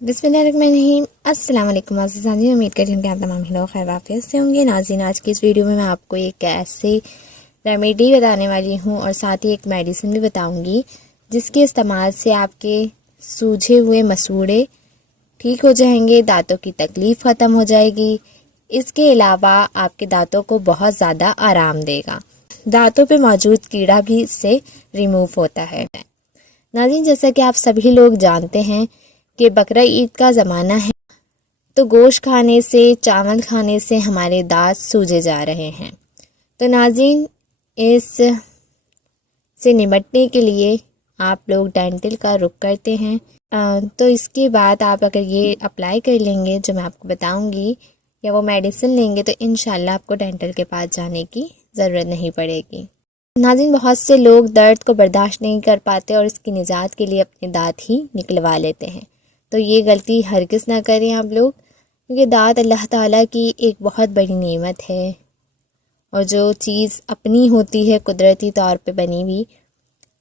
बिस्मिल्लाहिर्रहमानिर्रहीम। अस्सलाम वालेकुम नाज़रीन, उम्मीद करती हूँ कि आप तमाम लोग खैर आफियत से होंगे। नाज़रीन, आज की इस वीडियो में मैं आपको एक ऐसे रेमेडी बताने वाली हूँ और साथ ही एक मेडिसिन भी बताऊँगी जिसके इस्तेमाल से आपके सूजे हुए मसूड़े ठीक हो जाएंगे, दांतों की तकलीफ़ ख़त्म हो जाएगी। इसके अलावा आपके दांतों को बहुत ज़्यादा आराम देगा। दांतों पे मौजूद कीड़ा भी इससे रिमूव होता है। नाज़रीन, जैसा कि आप सभी लोग जानते हैं कि बकरा ईद का ज़माना है, तो गोश्त खाने से, चावल खाने से हमारे दांत सूजे जा रहे हैं। तो नाज़रीन, इस से निपटने के लिए आप लोग डेंटल का रुख करते हैं। तो इसके बाद आप अगर ये अप्लाई कर लेंगे जो मैं आपको बताऊंगी, या वो मेडिसिन लेंगे, तो इंशाल्लाह आपको डेंटल के पास जाने की ज़रूरत नहीं पड़ेगी। नाज़रीन, बहुत से लोग दर्द को बर्दाश्त नहीं कर पाते और इसकी निजात के लिए अपने दांत ही निकलवा लेते हैं। तो ये गलती हरगिज़ ना करें आप लोग, क्योंकि दांत अल्लाह ताला की एक बहुत बड़ी नेमत है और जो चीज़ अपनी होती है कुदरती तौर पे बनी हुई,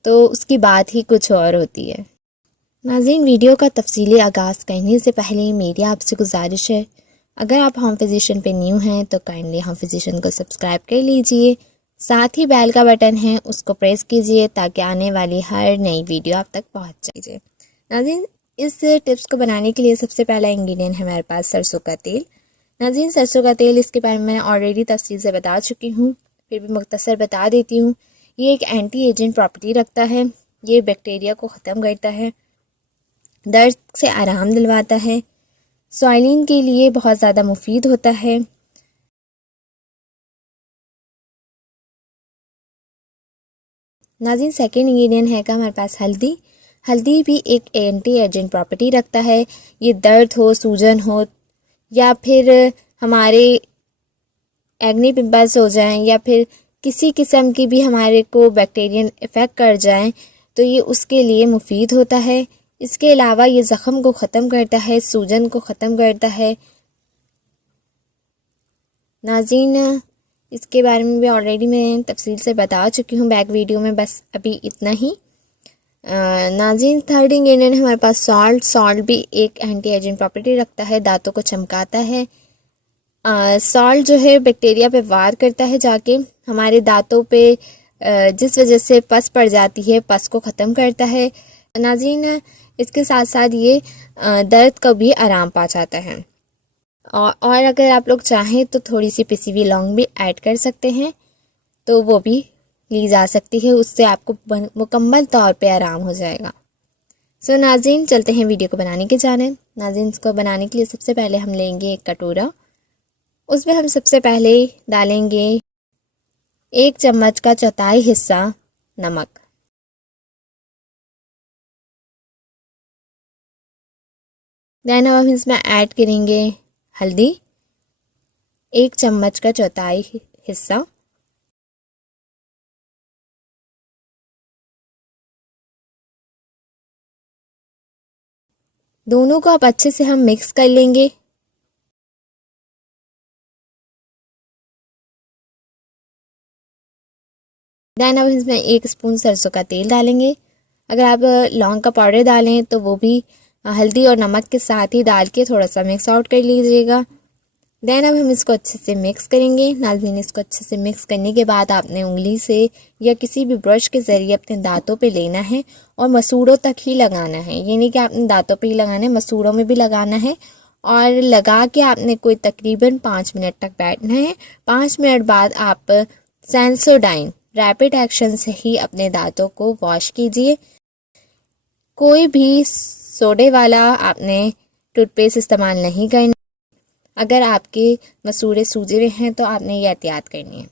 तो उसकी बात ही कुछ और होती है। नाज़रीन, वीडियो का तफसीली आगाज़ करने से पहले मेरी आपसे गुजारिश है, अगर आप होम फिजिशियन पे न्यू हैं तो काइंडली होम फिजिशियन को सब्सक्राइब कर लीजिए। साथ ही बेल का बटन है, उसको प्रेस कीजिए ताकि आने वाली हर नई वीडियो आप तक पहुंच जाए। नाज़रीन, इस टिप्स को बनाने के लिए सबसे पहला इंग्रेडिएंट है हमारे पास सरसों का तेल। नाज़रीन, सरसों का तेल, इसके बारे में मैं ऑलरेडी तफसील से बता चुकी हूँ, फिर भी मुख्तसर बता देती हूँ। ये एक एंटी एजेंट प्रॉपर्टी रखता है। ये बैक्टीरिया को ख़त्म करता है, दर्द से आराम दिलवाता है, स्वाइलिन के लिए बहुत ज़्यादा मुफीद होता है। नाज़रीन, सेकेंड इंग्रेडिएंट है का हमारे पास हल्दी। हल्दी भी एक एंटी एजेंट प्रॉपर्टी रखता है। ये दर्द हो, सूजन हो, या फिर हमारे एक्ने पिंपल्स हो जाएं, या फिर किसी किस्म की भी हमारे को बैक्टीरियन इफ़ेक्ट कर जाएं, तो ये उसके लिए मुफीद होता है। इसके अलावा ये ज़ख़म को ख़त्म करता है, सूजन को ख़त्म करता है। नाज़रीन, इसके बारे में भी ऑलरेडी मैं तफसील से बता चुकी हूँ बैक वीडियो में, बस अभी इतना ही। नाज़रीन, थर्ड इंग्रेडिएंट है हमारे पास सॉल्ट। सॉल्ट भी एक एंटी एजिंग प्रॉपर्टी रखता है, दांतों को चमकाता है। सॉल्ट जो है बैक्टीरिया पे वार करता है, जाके हमारे दांतों पे जिस वजह से पस पड़ जाती है, पस को ख़त्म करता है। नाज़रीन, इसके साथ साथ ये दर्द का भी आराम पहुँचाता है। और अगर आप लोग चाहें तो थोड़ी सी पिसी हुई लौंग भी ऐड कर सकते हैं, तो वो भी ली जा सकती है, उससे आपको मुकम्मल तौर पे आराम हो जाएगा। सो नाज़रीन, चलते हैं वीडियो को बनाने की जानिब। नाज़रीन, इसको बनाने के लिए सबसे पहले हम लेंगे एक कटोरा। उसमें हम सबसे पहले डालेंगे 1 चम्मच का चौथाई हिस्सा नमक। देन अब हम इसमें ऐड करेंगे हल्दी, 1 चम्मच का चौथाई हिस्सा। दोनों को अब अच्छे से हम मिक्स कर लेंगे। देन अब इसमें 1 स्पून सरसों का तेल डालेंगे। अगर आप लौंग का पाउडर डालें तो वो भी हल्दी और नमक के साथ ही डाल के थोड़ा सा मिक्स आउट कर लीजिएगा। देन अब हम इसको अच्छे से मिक्स करेंगे। नाज़रीन, इसको अच्छे से मिक्स करने के बाद आपने उंगली से या किसी भी ब्रश के ज़रिए अपने दांतों पे लेना है और मसूड़ों तक ही लगाना है। ये नहीं कि आपने दांतों पे ही लगाना है, मसूड़ों में भी लगाना है। और लगा के आपने कोई तकरीबन 5 मिनट तक बैठना है। 5 मिनट बाद आप सेंसोडाइन रैपिड एक्शन से ही अपने दांतों को वॉश कीजिए। कोई भी सोडे वाला आपने टूथपेस्ट इस्तेमाल नहीं करना। अगर आपके मसूड़े सूजे हुए हैं तो आपने ये एहतियात करनी है।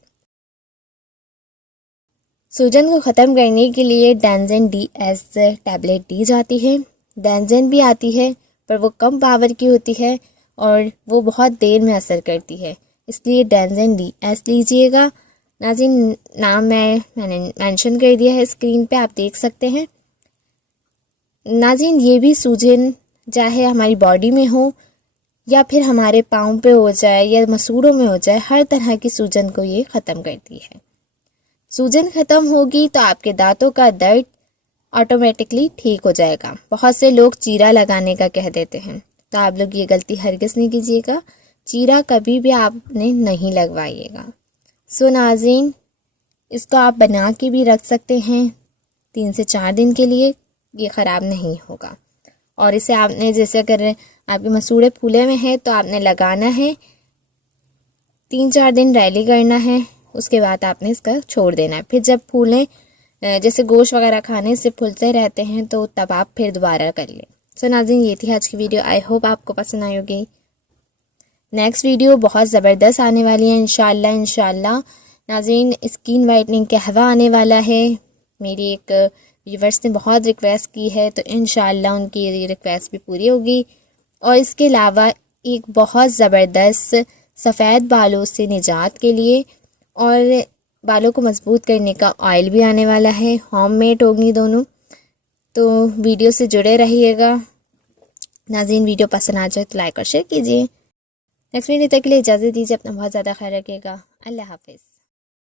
सूजन को ख़त्म करने के लिए डेंजन DS टैबलेट दी जाती है। डेंजन भी आती है, पर वो कम पावर की होती है और वो बहुत देर में असर करती है, इसलिए डेंजन DS लीजिएगा। नाज़रीन, नाम मैंने मेंशन कर दिया है स्क्रीन पे, आप देख सकते हैं। नाज़रीन, ये भी सूजन चाहे हमारी बॉडी में हो या फिर हमारे पाँव पे हो जाए या मसूड़ों में हो जाए, हर तरह की सूजन को ये ख़त्म करती है। सूजन ख़त्म होगी तो आपके दांतों का दर्द ऑटोमेटिकली ठीक हो जाएगा। बहुत से लोग चीरा लगाने का कह देते हैं, तो आप लोग ये गलती हरगिज़ नहीं कीजिएगा। चीरा कभी भी आपने नहीं लगवाइएगा। सो नाज़रीन, इसको आप बना के भी रख सकते हैं 3 से 4 दिन के लिए, ये ख़राब नहीं होगा। और इसे आपने जैसे अगर आपके मसूड़े फूले में है तो आपने लगाना है, 3-4 दिन रैली करना है, उसके बाद आपने इसका छोड़ देना है। फिर जब फूलें, जैसे गोश्त वगैरह खाने से फूलते रहते हैं, तो तब आप फिर दोबारा कर लें। सो नाज़रीन, ये थी आज की वीडियो। आई होप आपको पसंद आई होगी। नेक्स्ट वीडियो बहुत ज़बरदस्त आने वाली है इंशाल्लाह। नाज़रीन, स्किन वाइटनिंग कहवा आने वाला है। मेरी एक व्यूवर्स ने बहुत रिक्वेस्ट की है, तो इंशाल्लाह उनकी ये रिक्वेस्ट भी पूरी होगी। और इसके अलावा एक बहुत ज़बरदस्त सफ़ेद बालों से निजात के लिए और बालों को मजबूत करने का ऑयल भी आने वाला है। होममेड होंगी दोनों, तो वीडियो से जुड़े रहिएगा। नाज़रीन, वीडियो पसंद आ जाए तो लाइक और शेयर कीजिए। नेक्स्ट वीडियो तक के लिए इजाज़त दीजिए। अपना बहुत ज़्यादा ख्याल रखिएगा। अल्लाह हाफिज़।